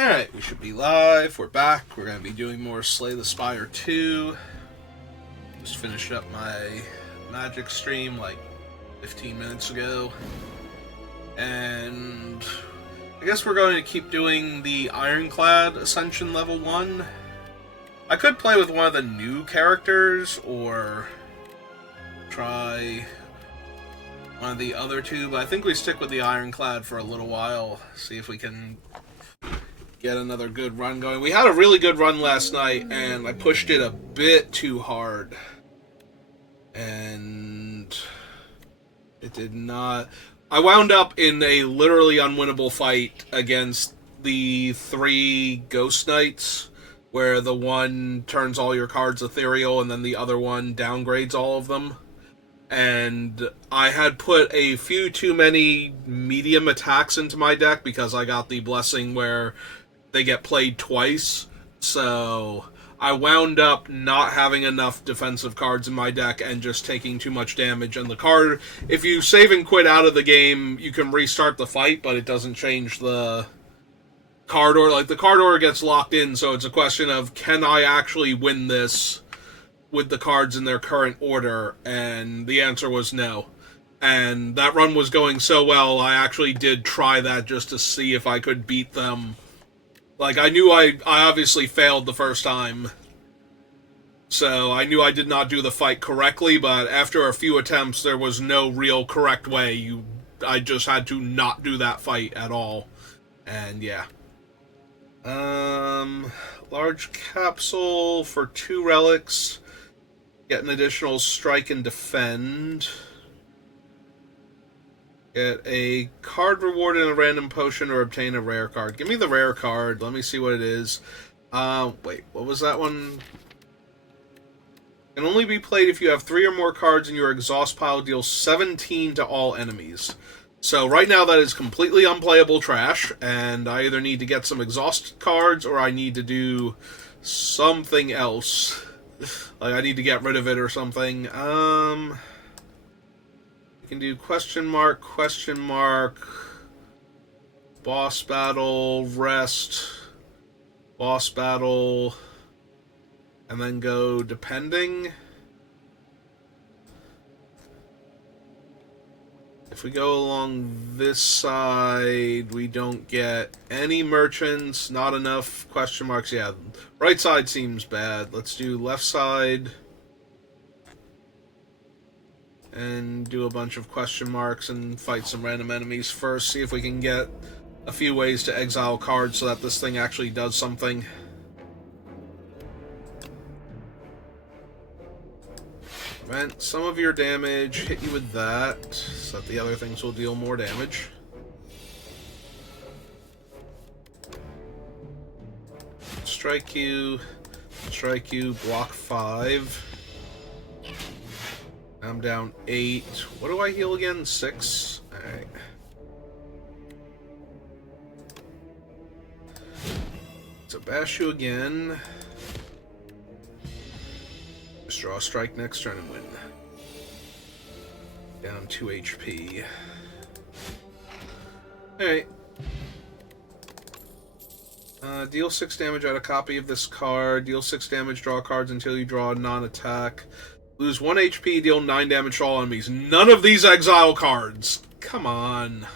Alright, we should be live. We're back. We're going to be doing more Slay the Spire 2. Just finished up my magic stream like 15 minutes ago. And I guess we're going to keep doing the Ironclad Ascension level 1. I could play with one of the new characters or try one of the other two, but I think we stick with the Ironclad for a little while. See if we can get another good run going. We had a really good run last night, and I pushed it a bit too hard. And it did not... I wound up in a literally unwinnable fight against the 3 Ghost Knights, where the one turns all your cards ethereal, and then the other one downgrades all of them. And I had put a few too many medium attacks into my deck because I got the blessing where they get played twice, so I wound up not having enough defensive cards in my deck and just taking too much damage. And the card, if you save and quit out of the game, you can restart the fight, but it doesn't change the card order. Like, the card order gets locked in, so it's a question of, can I actually win this with the cards in their current order? And the answer was no. And that run was going so well, I actually did try that just to see if I could beat them. Like, I knew I obviously failed the first time, so I knew I did not do the fight correctly, but after a few attempts, there was no real correct way. I just had to not do that fight at all, and yeah. Large capsule for 2 relics, get an additional strike and defend. Get a card reward and a random potion or obtain a rare card. Give me the rare card. Let me see what it is. Wait, what was that one? Can only be played if you have 3 or more cards in your exhaust pile. Deals 17 to all enemies. So right now that is completely unplayable trash, and I either need to get some exhaust cards or I need to do something else. Like, I need to get rid of it or something. Can do question mark, boss battle, rest, boss battle, and then go depending. If we go along this side, we don't get any merchants, not enough question marks. Yeah, right side seems bad. Let's do left side. And do a bunch of question marks and fight some random enemies first. See if we can get a few ways to exile cards so that this thing actually does something. Prevent some of your damage. Hit you with that, so that the other things will deal more damage. Strike you, block 5. I'm down 8. What do I heal again? 6? Alright. So bash you again. Just draw a strike next turn and win. Down 2 HP. Alright. Deal 6 damage at a copy of this card. Deal 6 damage, draw cards until you draw a non-attack. Lose 1 HP, deal 9 damage to all enemies. None of these exile cards! Come on.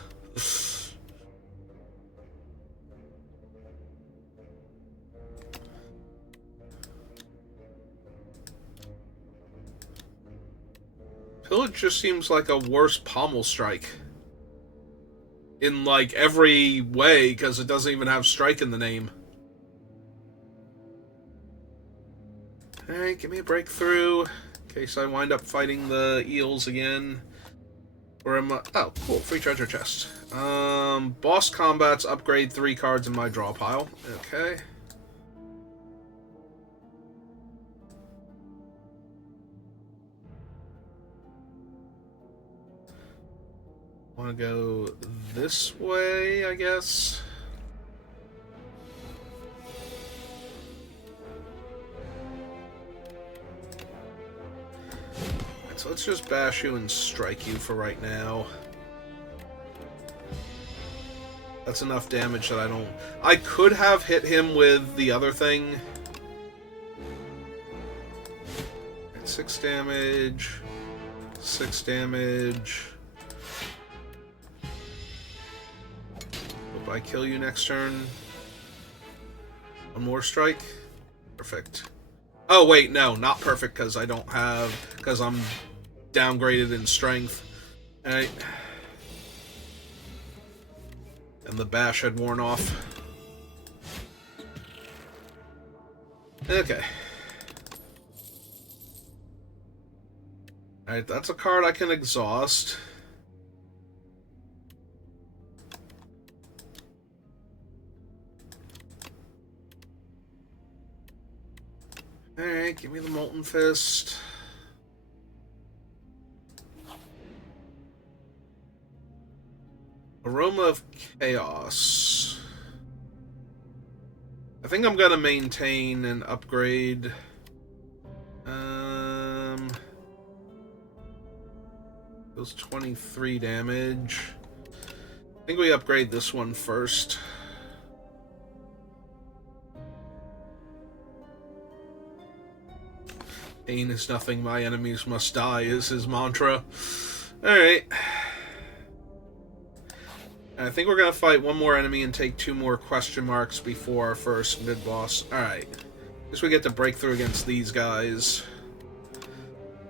Pillage just seems like a worse pommel strike. In, like, every way, because it doesn't even have strike in the name. Alright, give me a breakthrough. In case I wind up fighting the eels again. Or am I... Oh, cool. Free treasure chest. Boss combats upgrade 3 cards in my draw pile. Okay. Want to go this way, I guess. So let's just bash you and strike you for right now. That's enough damage that I don't... I could have hit him with the other thing. 6 damage. 6 damage. Hope I kill you next turn. One more strike. Perfect. Oh, wait, no, not perfect, because I don't have... because I'm downgraded in strength. Alright. And the bash had worn off. Okay. Alright, that's a card I can exhaust. Alright, give me the Molten Fist. Aroma of Chaos. I think I'm gonna maintain and upgrade. Those 23 damage. I think we upgrade this one first. Pain is nothing, my enemies must die, is his mantra. Alright. I think we're going to fight one more enemy and take 2 more question marks before our first mid-boss. Alright. Guess we get to break through against these guys.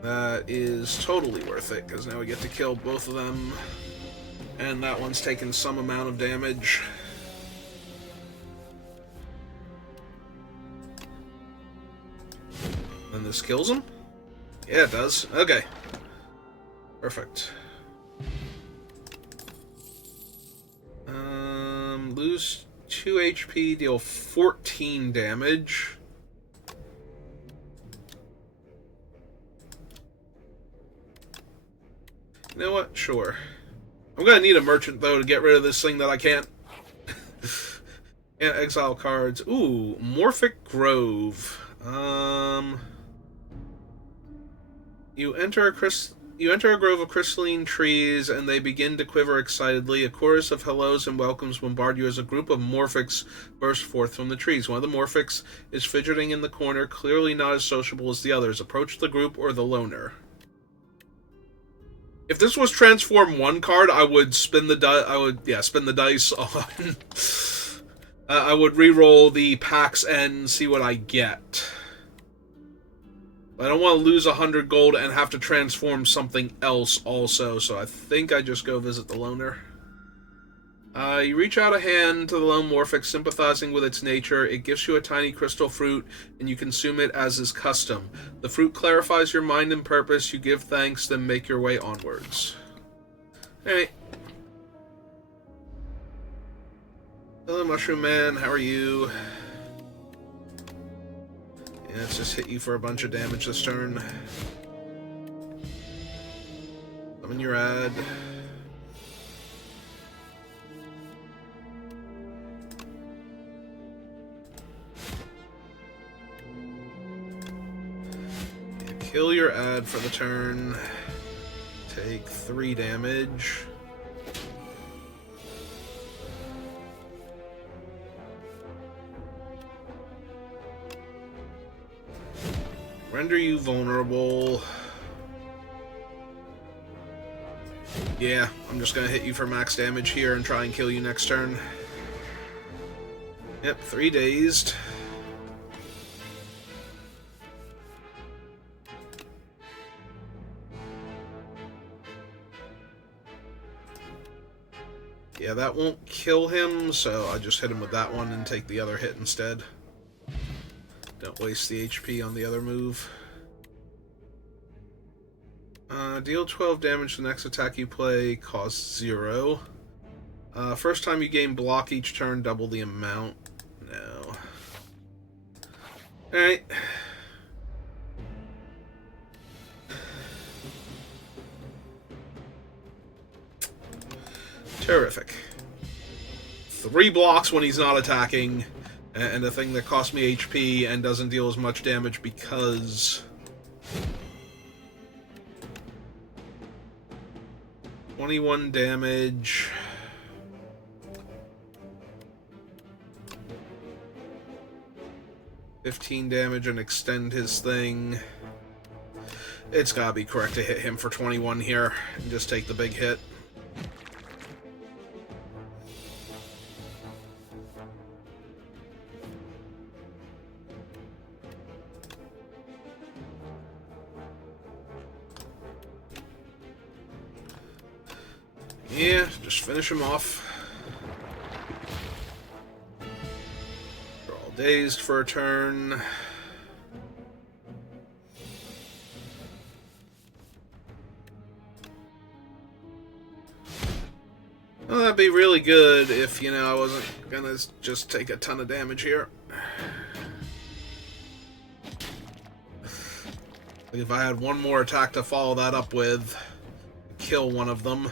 That is totally worth it, because now we get to kill both of them. And that one's taken some amount of damage. And this kills him? Yeah, it does. Okay. Perfect. Lose 2 HP, deal 14 damage. You know what? Sure. I'm gonna need a merchant, though, to get rid of this thing that I can't. And exile cards. Ooh, Morphic Grove. You enter a grove of crystalline trees, and they begin to quiver excitedly. A chorus of hellos and welcomes bombard you as a group of Morphics burst forth from the trees. One of the Morphics is fidgeting in the corner, clearly not as sociable as the others. Approach the group or the loner. If this was Transform 1 card, I would spin the spin the dice on... I would re-roll the packs and see what I get. I don't want to lose 100 gold and have to transform something else also, so I think I just go visit the loner. You reach out a hand to the lone Morphic, sympathizing with its nature. It gives you a tiny crystal fruit, and you consume it as is custom. The fruit clarifies your mind and purpose. You give thanks, then make your way onwards. Alright. Hello, Mushroom Man. How are you? Yeah, let's just hit you for a bunch of damage this turn. Summon your ad. Kill your ad for the turn. Take 3 damage. Render you vulnerable. Yeah, I'm just gonna hit you for max damage here and try and kill you next turn. Yep, 3 dazed. Yeah, that won't kill him, so I just hit him with that one and take the other hit instead. Don't waste the HP on the other move. Deal 12 damage. The next attack you play costs 0. First time you gain block each turn, double the amount. No. Alright. Terrific. 3 blocks when he's not attacking, and a thing that costs me HP and doesn't deal as much damage because... 21 damage. 15 damage and extend his thing. It's gotta be correct to hit him for 21 here and just take the big hit. Yeah, just finish him off. We're all dazed for a turn. Well, that'd be really good if, you know, I wasn't gonna just take a ton of damage here. If I had one more attack to follow that up with, kill one of them,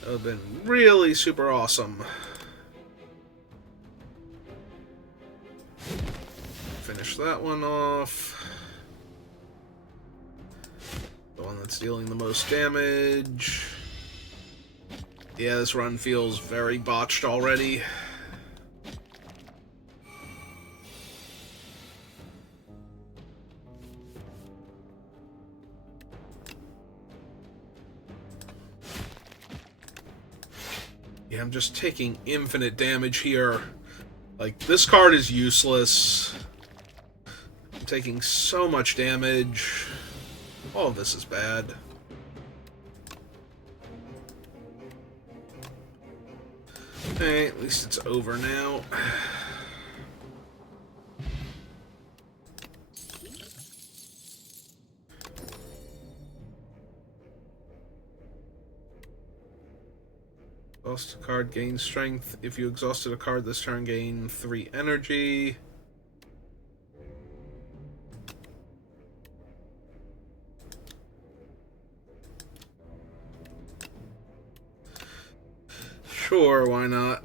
that would have been really super awesome. Finish that one off. The one that's dealing the most damage. Yeah, this run feels very botched already. Yeah, I'm just taking infinite damage here. Like, this card is useless. I'm taking so much damage. All of this is bad. Hey, at least it's over now. Exhaust a card, gain strength. If you exhausted a card this turn, gain 3 energy. Sure, why not?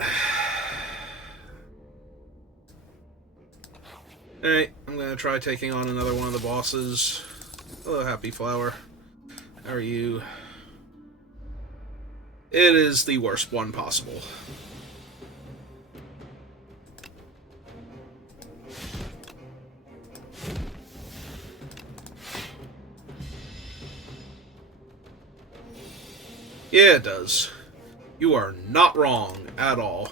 Alright, I'm gonna try taking on another one of the bosses. Hello, Happy Flower. How are you? It is the worst one possible. Yeah, it does. You are not wrong at all.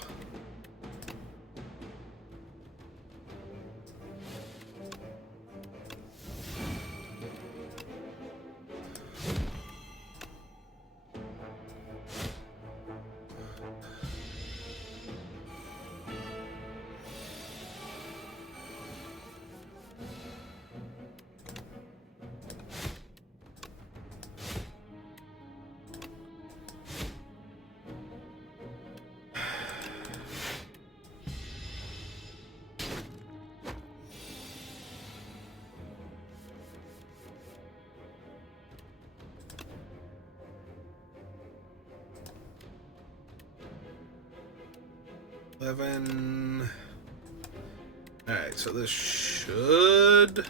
Alright, so this should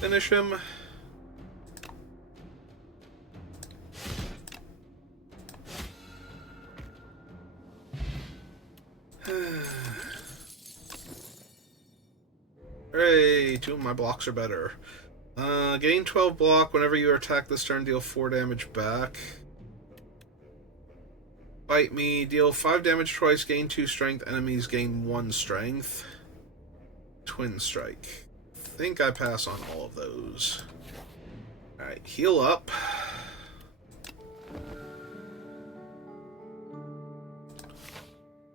finish him. Hooray, 2 of my blocks are better. Gain 12 block. Whenever you attack this turn, deal 4 damage back. Bite me, deal 5 damage twice, gain 2 strength, enemies gain 1 strength. Twin strike. I think I pass on all of those. Alright, heal up.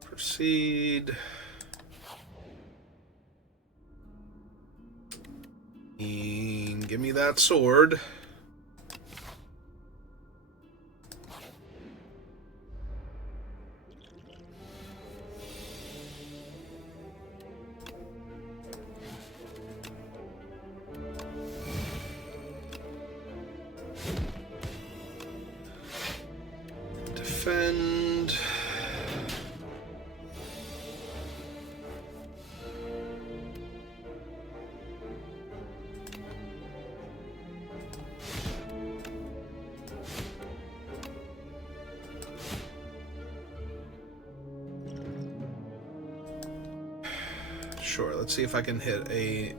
Proceed. And give me that sword. Defend. Sure, let's see if I can hit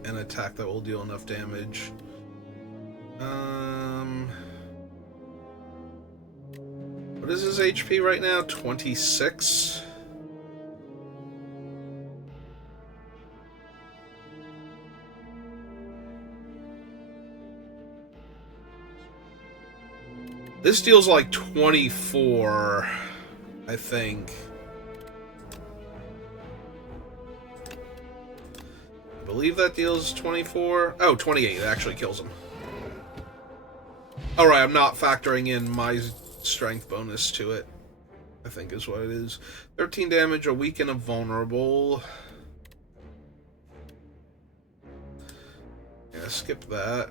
an attack that will deal enough damage. What is his HP right now? 26? This deals like 24, I think. I believe that deals 24. Oh, 28. It actually kills him. Alright, I'm not factoring in my strength bonus to it, I think is what it is. 13 damage, a weak and a vulnerable. Yeah, skip that.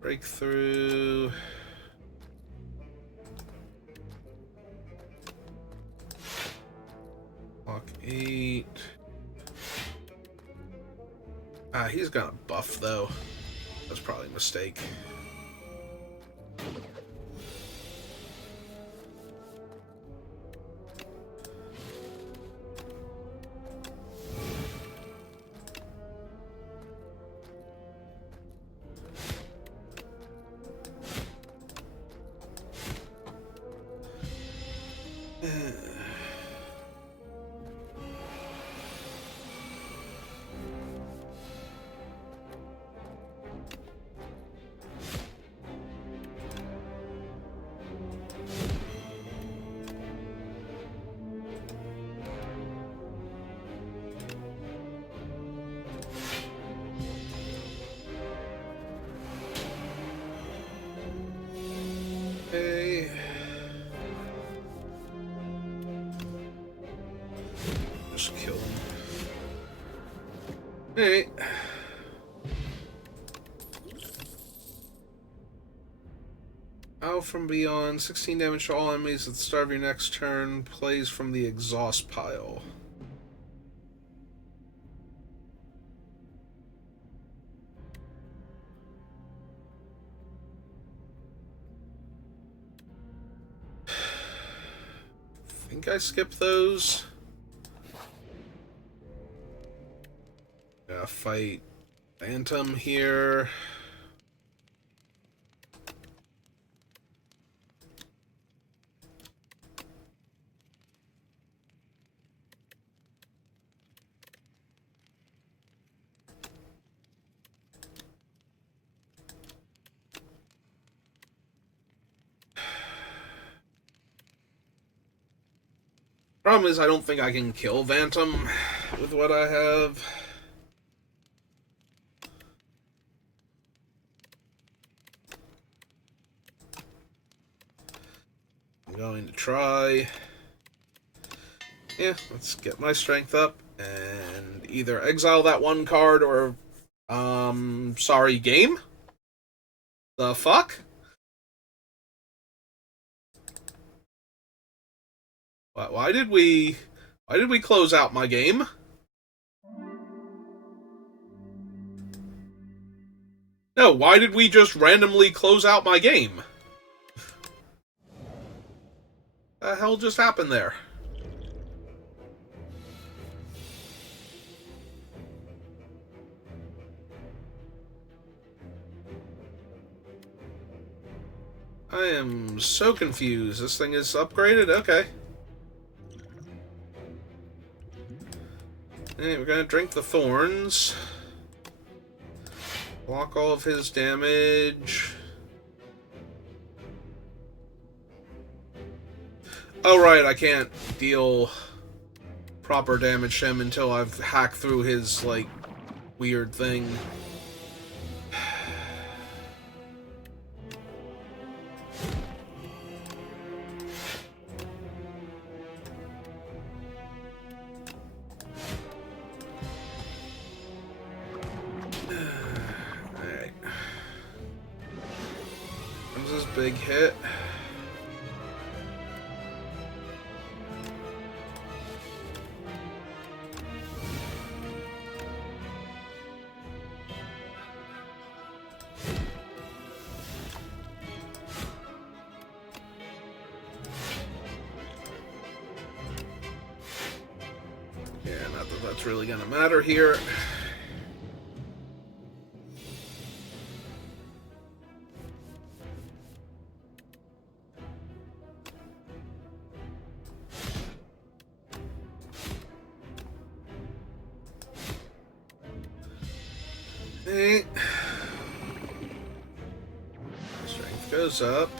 Breakthrough. Block 8. Ah, he's got a buff, though. That's probably a mistake. Okay. Just kill him. Alright. Out from beyond, 16 damage to all enemies at the start of your next turn. Plays from the exhaust pile. I think I skip those. Gotta fight Phantom here. Problem is, I don't think I can kill Phantom with what I have. I'm going to try. Yeah, let's get my strength up and either exile that one card or, sorry, game? The fuck? Why did we close out my game? No, why did we just randomly close out my game? The hell just happened there? I am so confused. This thing is upgraded? Okay. Hey, we're gonna drink the thorns. Block all of his damage. Oh, right, I can't deal proper damage to him until I've hacked through his, like, weird thing. Big hit. that's really gonna matter here. Okay. Strength goes up.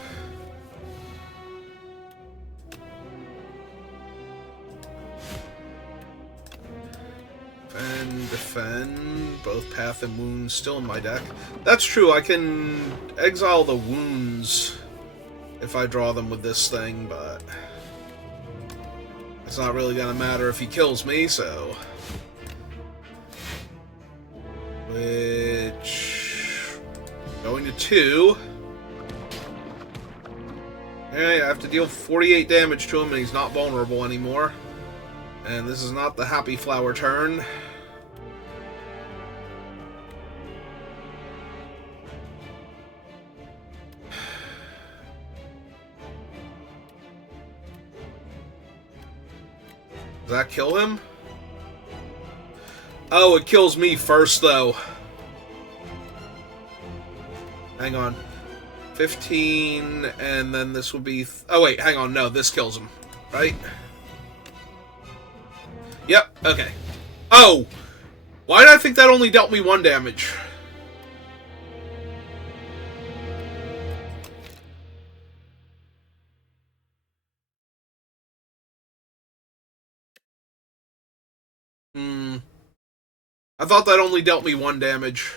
Defend. Both Path and Wounds still in my deck. That's true, I can exile the Wounds if I draw them with this thing, but it's not really gonna matter if he kills me, so... Which... Going to 2. Alright, I have to deal 48 damage to him and he's not vulnerable anymore. And this is not the Happy Flower turn. Does that kill him? Oh, it kills me first, though. Hang on. 15, and then this will be... Oh, wait, hang on. No, this kills him. Right? Yep, okay. Oh! Why did I think that only dealt me 1 damage? I thought that only dealt me 1 damage.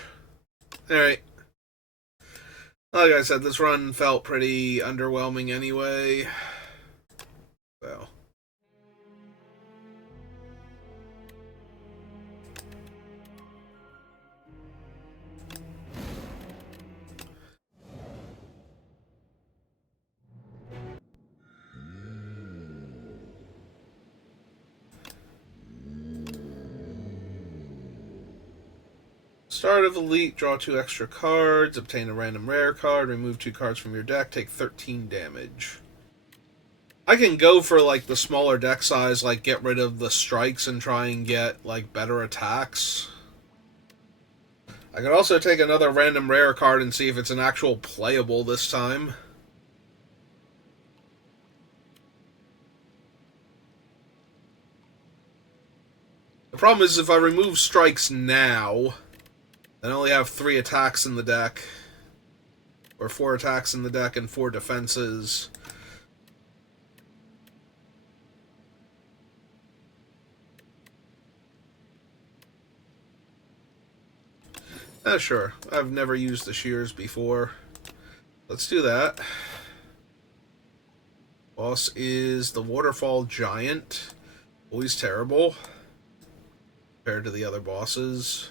Alright. Like I said, this run felt pretty underwhelming anyway. So... Start of Elite, draw 2 extra cards, obtain a random rare card, remove 2 cards from your deck, take 13 damage. I can go for, like, the smaller deck size, like, get rid of the strikes and try and get, like, better attacks. I could also take another random rare card and see if it's an actual playable this time. The problem is if I remove strikes now... I only have 3 attacks in the deck. Or 4 attacks in the deck and 4 defenses. Sure. I've never used the shears before. Let's do that. Boss is the Waterfall Giant. Always terrible. Compared to the other bosses.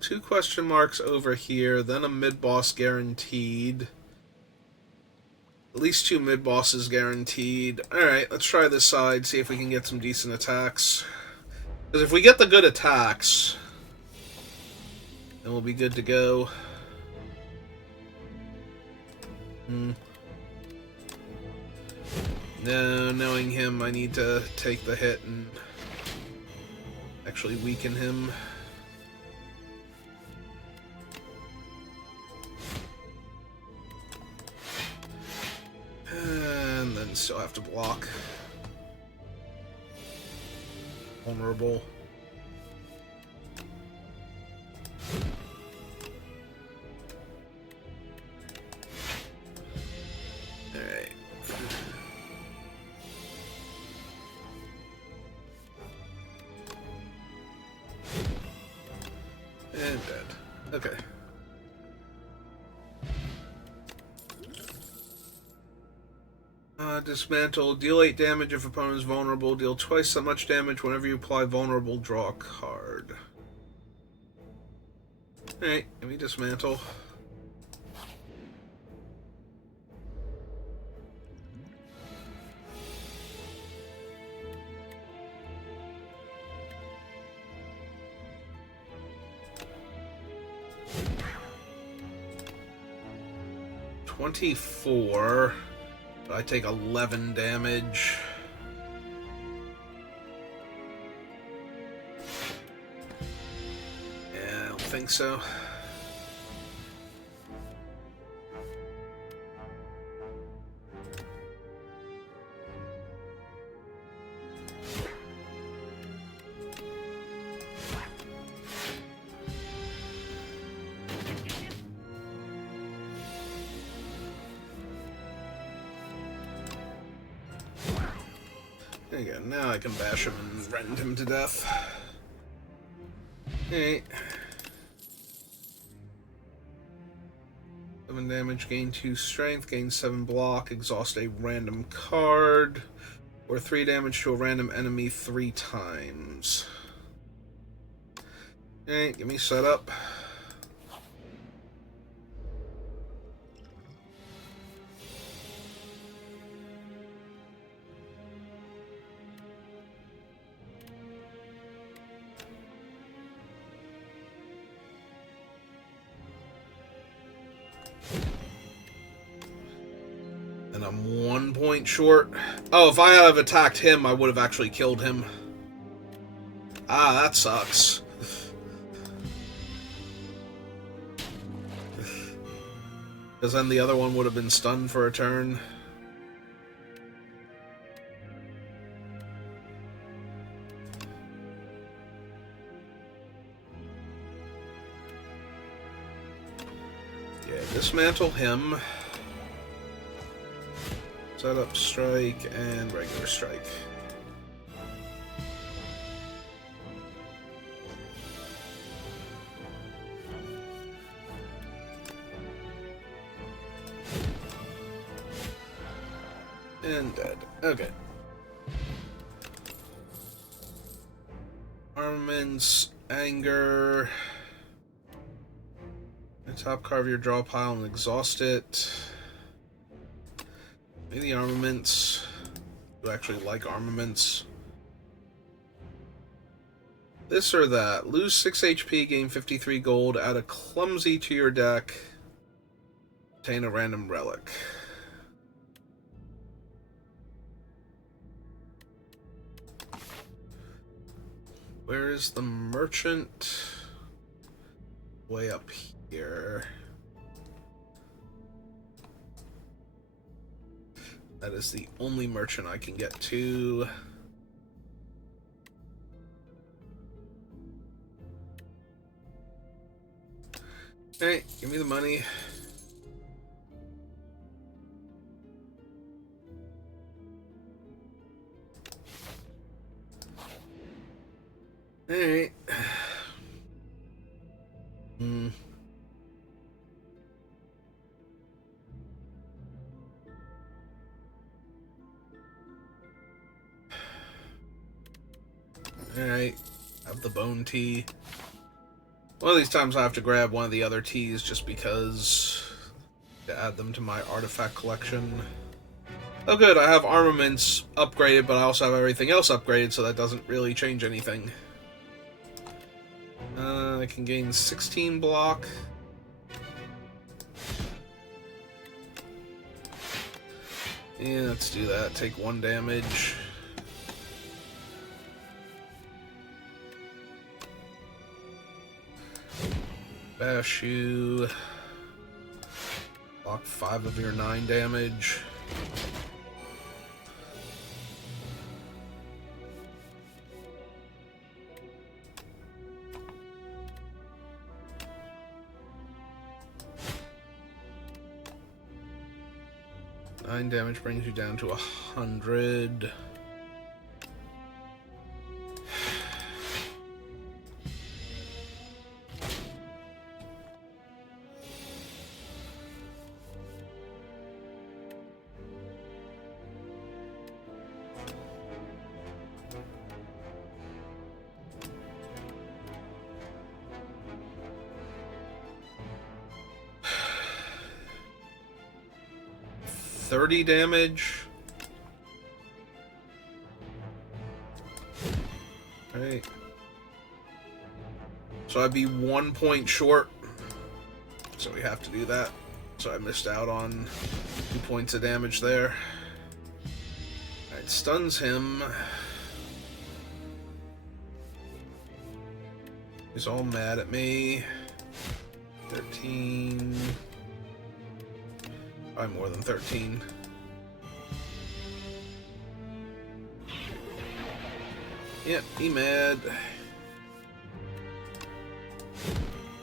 2 question marks over here, then a mid-boss guaranteed. At least 2 mid-bosses guaranteed. Alright, let's try this side, see if we can get some decent attacks. Because if we get the good attacks, then we'll be good to go. No, knowing him, I need to take the hit and actually weaken him. And then still have to block. Vulnerable. Alright. And dead. Okay. Dismantle. Deal 8 damage if opponent is vulnerable. Deal twice that much damage whenever you apply vulnerable. Draw a card. Alright, let me dismantle. $24. I take 11 damage. think so. There you go, now I can bash him and rend him to death. Okay. 7 damage, gain 2 strength, gain 7 block, exhaust a random card, or 3 damage to a random enemy 3 times. Okay, give me setup. And I'm 1 point short. Oh, if I had attacked him, I would have actually killed him. Ah, that sucks. Because then the other one would have been stunned for a turn. Yeah, dismantle him. Set up strike and regular strike. And dead. Okay. Armaments, anger. Top card of your draw pile and exhaust it. Maybe the armaments. You actually like armaments. This or that. Lose 6 HP, gain 53 gold, add a clumsy to your deck. Obtain a random relic. Where is the merchant? Way up here. That is the only merchant I can get to. Hey, give me the money. Alright. Alright. Have the bone tea. One of these times I have to grab one of the other teas just because to add them to my artifact collection. Oh good, I have armaments upgraded, but I also have everything else upgraded, so that doesn't really change anything. I can gain 16 block. Yeah, let's do that. Take 1 damage. Bash you. Block 5 of your 9 damage. Nine damage brings you down to 100. $30 damage. Alright. So I'd be 1 point short. So we have to do that. So I missed out on 2 points of damage there. Alright, stuns him. He's all mad at me. 13. Probably more than 13. Yep, he mad.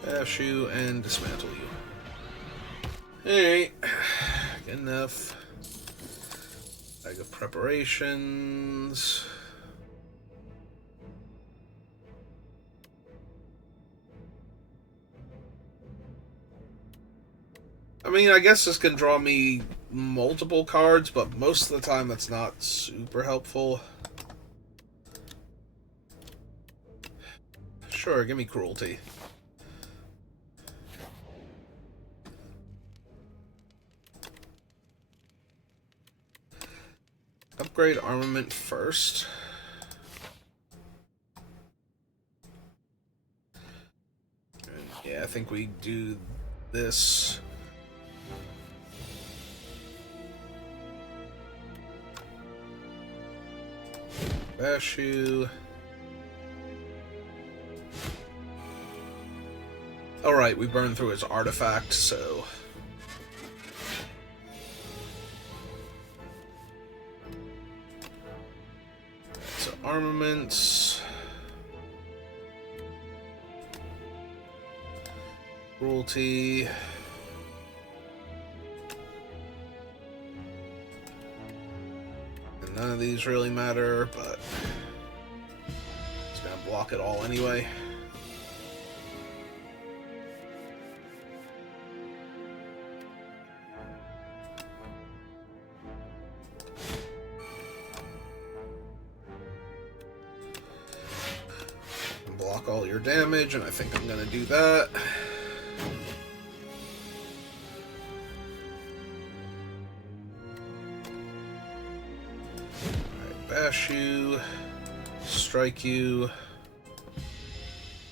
Bash you and dismantle you. Alright. Good enough. Bag of preparations. I mean, I guess this can draw me multiple cards, but most of the time that's not super helpful. Sure, give me cruelty. Upgrade armament first. And yeah, I think we do this. Bash you. Alright, we burned through his artifact, so... So, armaments... Cruelty... And none of these really matter, but... It's gonna block it all anyway. Block all your damage, and I think I'm gonna do that. Alright, bash you, strike you,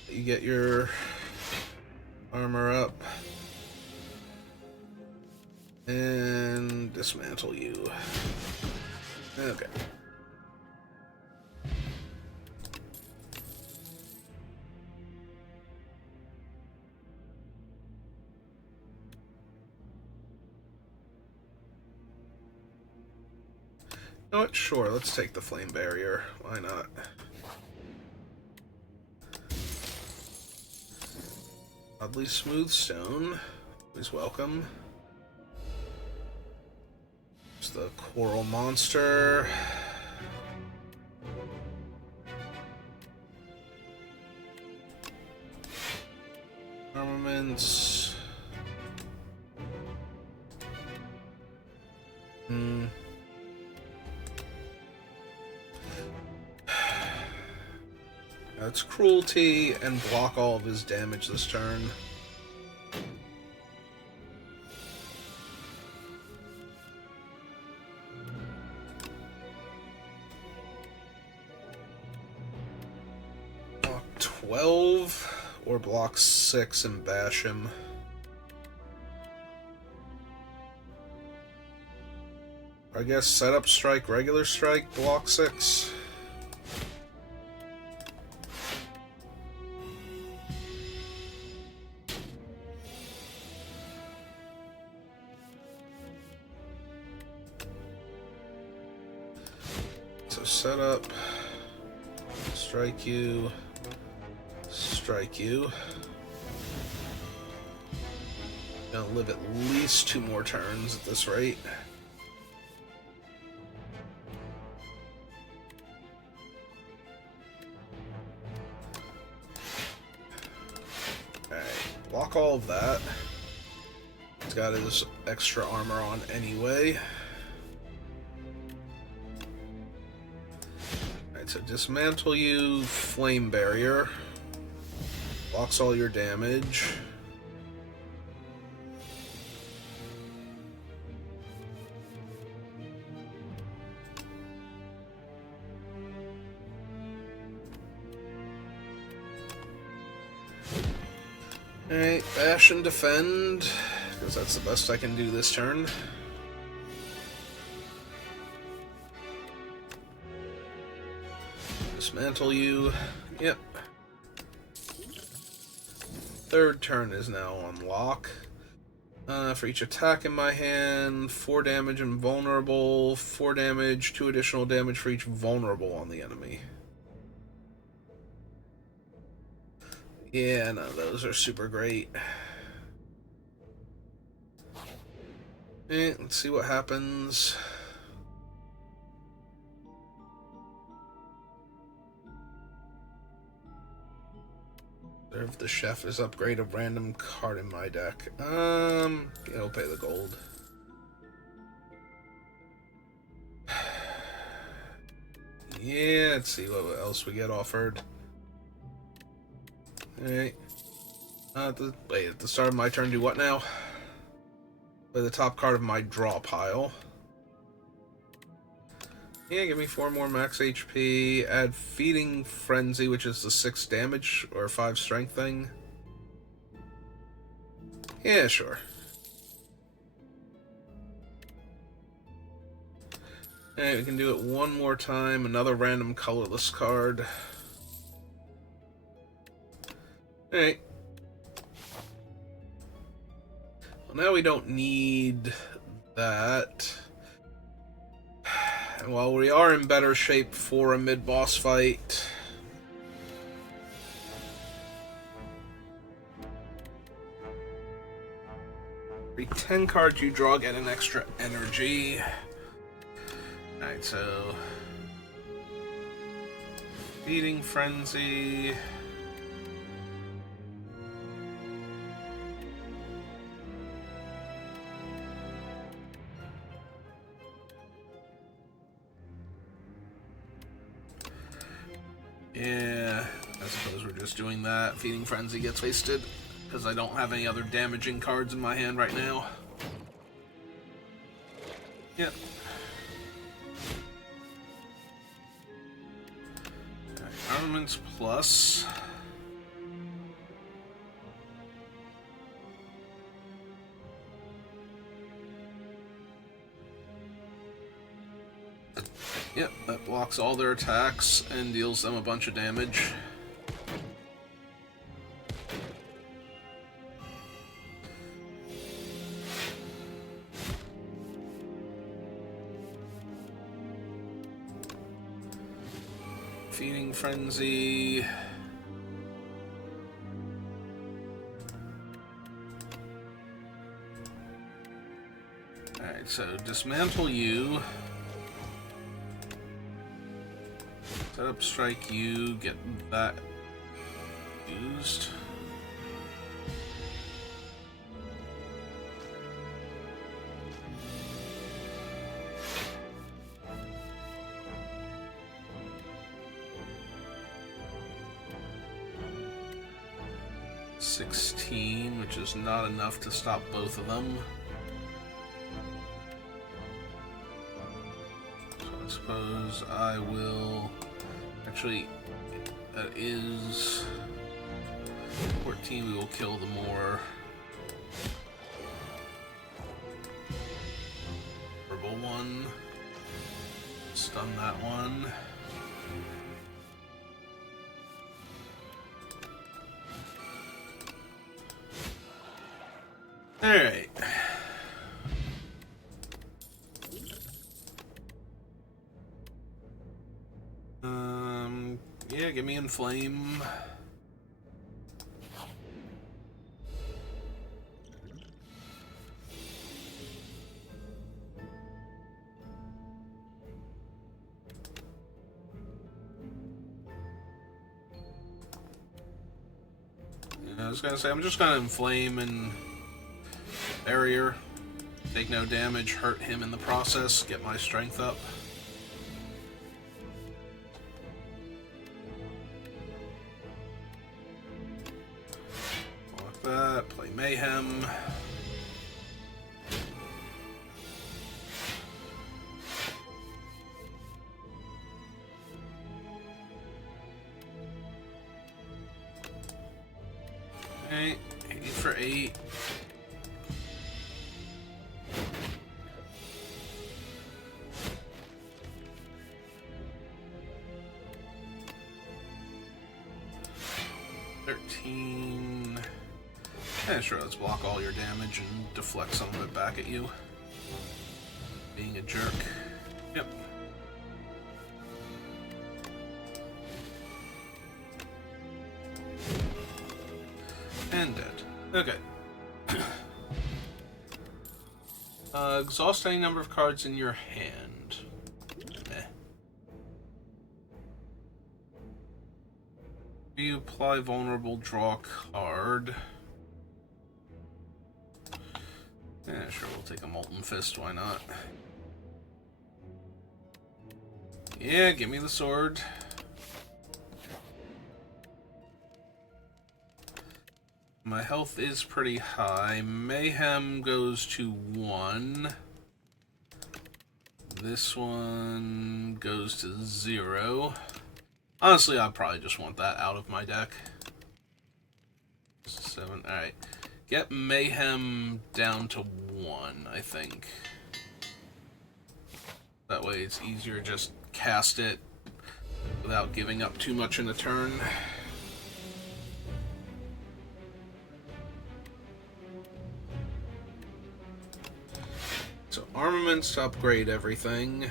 you get your armor up, and dismantle you. Okay. You know what? Sure, let's take the flame barrier. Why not? Oddly smooth stone. Always welcome. There's the coral monster. Armaments. That's cruelty and block all of his damage this turn. Block 12 or block 6 and bash him. I guess setup strike, regular strike, block 6. So set up, strike you, strike you. Gonna live at least 2 more turns at this rate. Alright, block all of that. He's got his extra armor on anyway. So dismantle you, flame barrier, blocks all your damage. Alright, bash and defend, because that's the best I can do this turn. Dismantle you. Yep. third turn is now on lock. For each attack in my hand, 4 damage and vulnerable, 4 damage, 2 additional damage for each vulnerable on the enemy. Yeah, no, those are super great. Let's see what happens. If the chef is upgrade a random card in my deck. Yeah, I'll pay the gold. Yeah, let's see what else we get offered. Alright. Wait, at the start of my turn, do what now? Play the top card of my draw pile. Yeah, give me 4 more max HP. Add Feeding Frenzy, which is the 6 damage or 5 strength thing. Yeah, sure. Alright, we can do it one more time. Another random colorless card. Alright. Well, now we don't need that. And while we are in better shape for a mid-boss fight, every 10 cards you draw get an extra energy. Alright, so Feeding Frenzy. Yeah, I suppose we're just doing that. Feeding Frenzy gets wasted because I don't have any other damaging cards in my hand right now. Yep. Armaments plus. Yep, that blocks all their attacks and deals them a bunch of damage. Feeding Frenzy. Alright, so dismantle you. Set up strike you, get that used. $16, which is not enough to stop both of them. So I suppose I will... Actually, that is 14. We will kill the more verbal one. Stun that one. All right. Yeah, give me Inflame. Yeah, I was gonna say, I'm just gonna Inflame and Barrier. Take no damage, hurt him in the process, get my strength up. Play Mayhem. Okay, 8 for 8. $13. Yeah, sure, let's block all your damage and deflect some of it back at you. Being a jerk. Yep. And dead. Okay. Exhaust any number of cards in your hand. Meh. You apply vulnerable, draw card. Yeah, sure, we'll take a Molten Fist, why not? Yeah, give me the sword. My health is pretty high. Mayhem goes to 1. This one goes to 0. Honestly, I probably just want that out of my deck. 7. Alright. Get Mayhem down to 1, I think. That way it's easier to just cast it without giving up too much in a turn. So armaments to upgrade everything.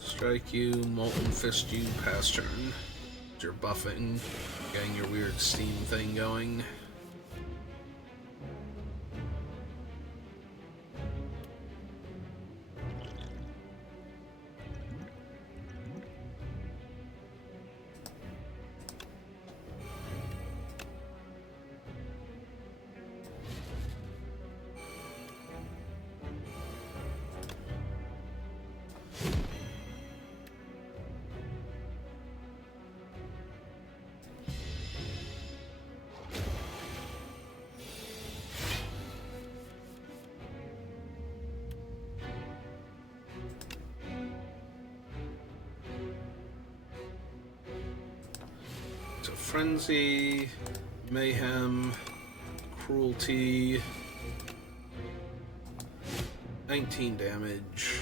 Strike you, Molten Fist you, pass turn. You're buffing, getting your weird steam thing going. Frenzy, Mayhem, Cruelty, 19 damage.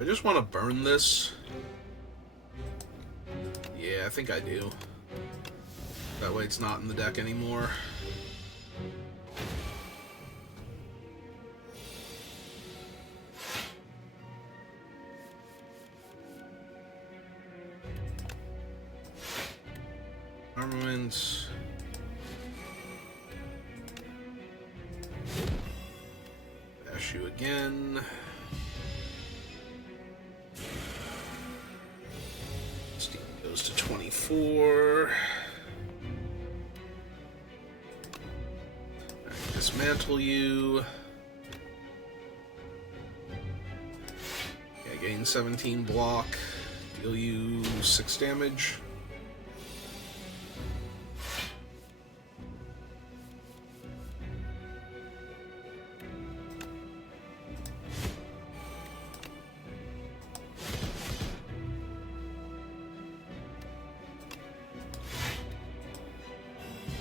I just want to burn this. Yeah, I think I do. That way it's not in the deck anymore. Armaments. Bash you again. Steam goes to 24. Right, dismantle you. Yeah, gain 17 block. Deal you 6 damage.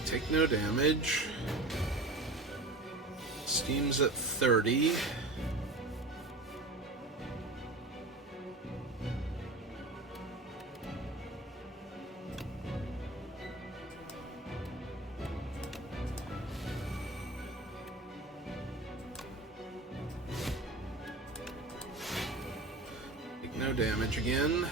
Take no damage. Steam's at 30. Take no damage again.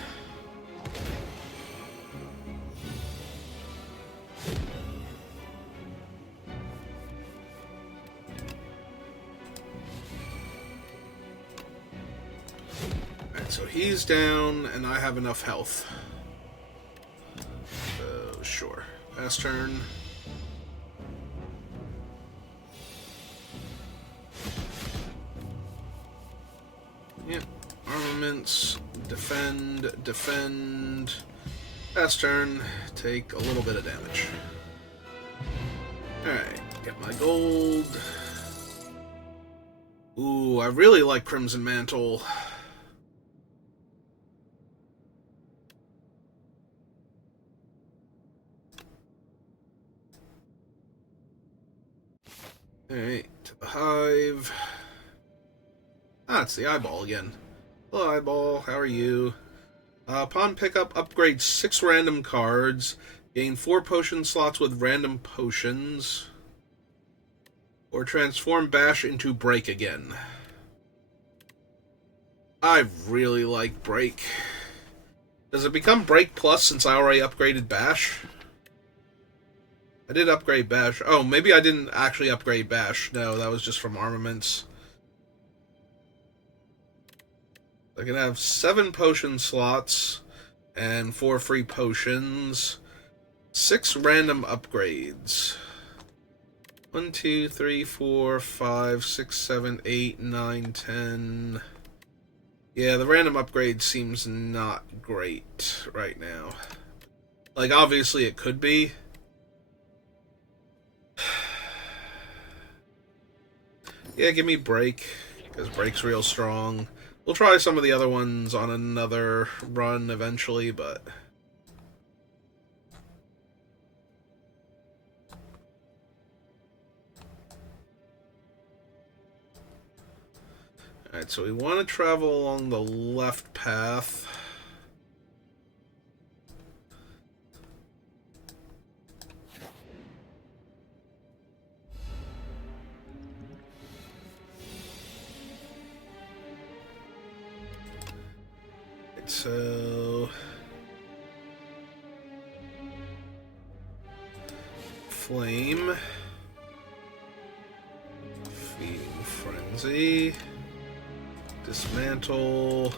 So he's down, and I have enough health. So, sure. Pass turn. Yep. Armaments. Defend. Defend. Pass turn. Take a little bit of damage. Alright. Get my gold. Ooh, I really like Crimson Mantle. Alright, to the hive. Ah, it's the eyeball again. Hello, eyeball. How are you? Upon pickup, upgrade 6 random cards. Gain 4 potion slots with random potions. Or transform Bash into Break again. I really like Break. Does it become Break Plus since I already upgraded Bash? I did upgrade Bash. Oh, maybe I didn't actually upgrade Bash. No, that was just from armaments. I can have 7 potion slots and 4 free potions. 6 random upgrades. 1, 2, 3, 4, 5, 6, 7, 8, 9, 10. Yeah, the random upgrade seems not great right now. Like, obviously it could be. Yeah, give me Break, because Break's real strong. We'll try some of the other ones on another run eventually, but... Alright, so we want to travel along the left path. So... Flame. Feeding Frenzy. Dismantle.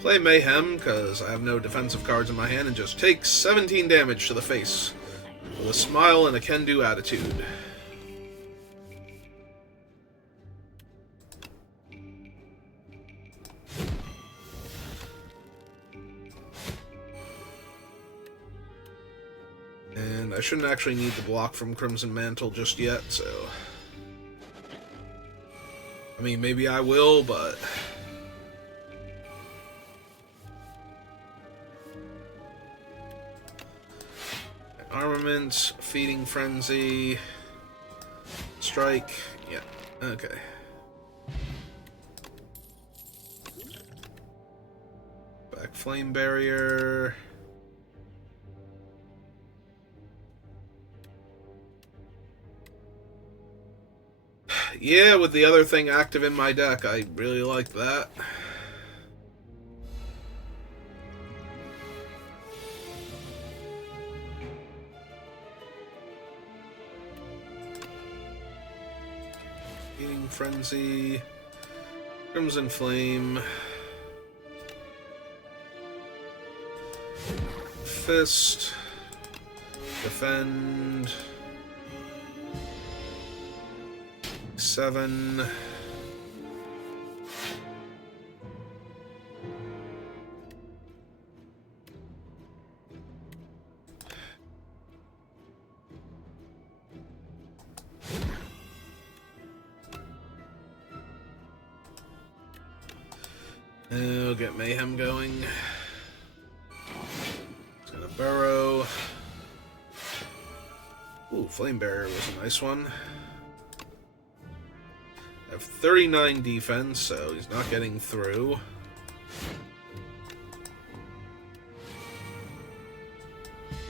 Play Mayhem, because I have no defensive cards in my hand, and just take 17 damage to the face. With a smile and a can-do attitude. And I shouldn't actually need the block from Crimson Mantle just yet, so... I mean, maybe I will, but... Armaments, Feeding Frenzy... Strike... Yeah, okay. Back Flame Barrier... Yeah, with the other thing active in my deck, I really like that. Feeding Frenzy, Crimson Flame, Fist, Defend, 7. We'll get Mayhem going. It's gonna burrow. Ooh, Flame Barrier was a nice one. I have 39 defense, so he's not getting through.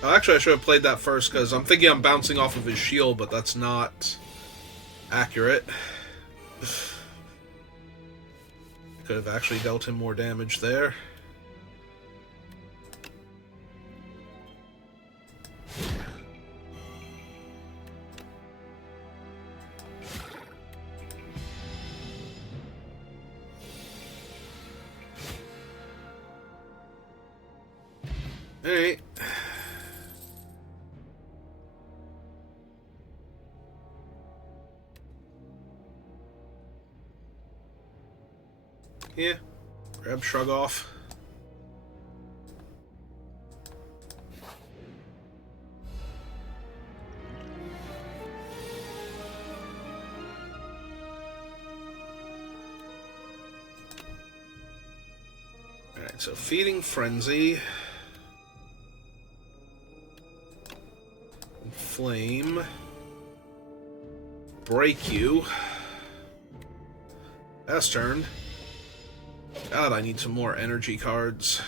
Actually, I should have played that first, because I'm thinking I'm bouncing off of his shield, but that's not accurate. Could have actually dealt him more damage there. Alright. Yeah. Grab Shrug off. Alright, so Feeding Frenzy. Flame. Break you. Pass turn. God, I need some more energy cards.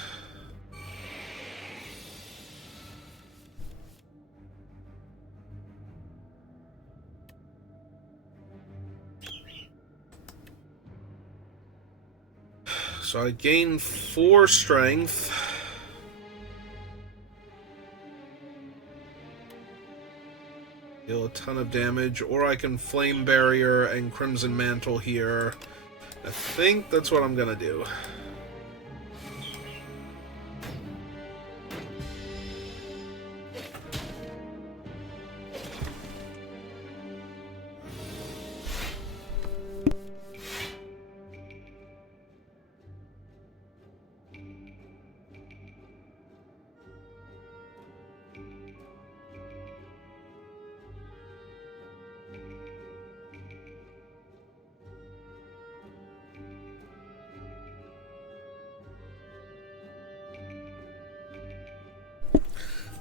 So I gain 4 strength. Deal a ton of damage, or I can Flame Barrier and Crimson Mantle here. I think that's what I'm gonna do.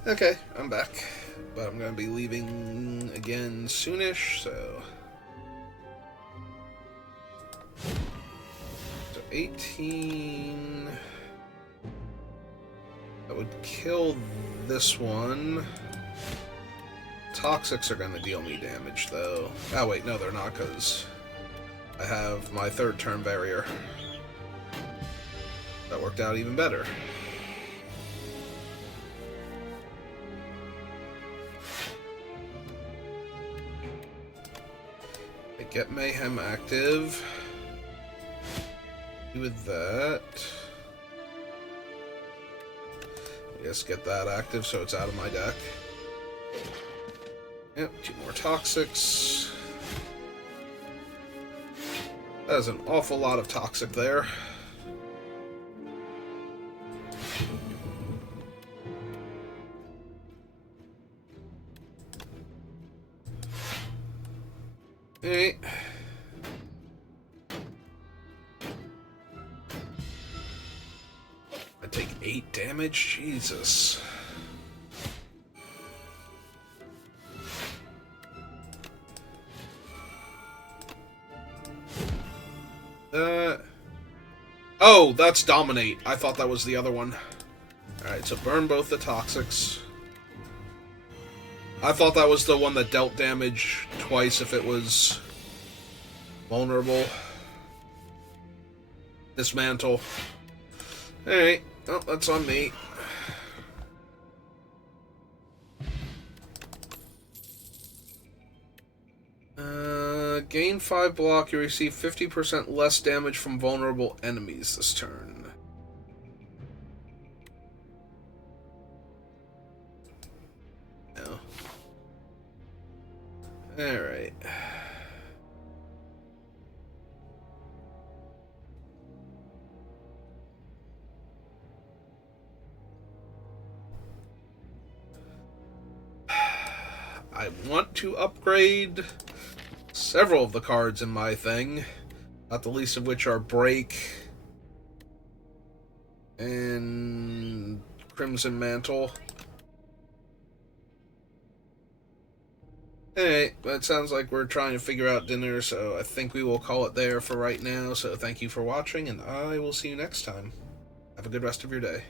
Okay, I'm back. But I'm going to be leaving again soonish, so... So 18... That would kill this one. Toxics are going to deal me damage, though. Oh, wait, no, they're not, because I have my 3rd turn barrier. That worked out even better. Get Mayhem active. Do with that. I guess get that active so it's out of my deck. Yep, 2 more Toxics. That is an awful lot of Toxic there. Hey. I take 8 damage? Jesus. Oh, that's Dominate. I thought that was the other one. Alright, so burn both the Toxics. I thought that was the one that dealt damage twice if it was vulnerable. Dismantle. Alright, well, that's on me. Gain 5 block, you receive 50% less damage from vulnerable enemies this turn. No. Alright. I want to upgrade several of the cards in my thing, not the least of which are Break and Crimson Mantle. Hey, but it sounds like we're trying to figure out dinner, so I think we will call it there for right now. So thank you for watching, and I will see you next time. Have a good rest of your day.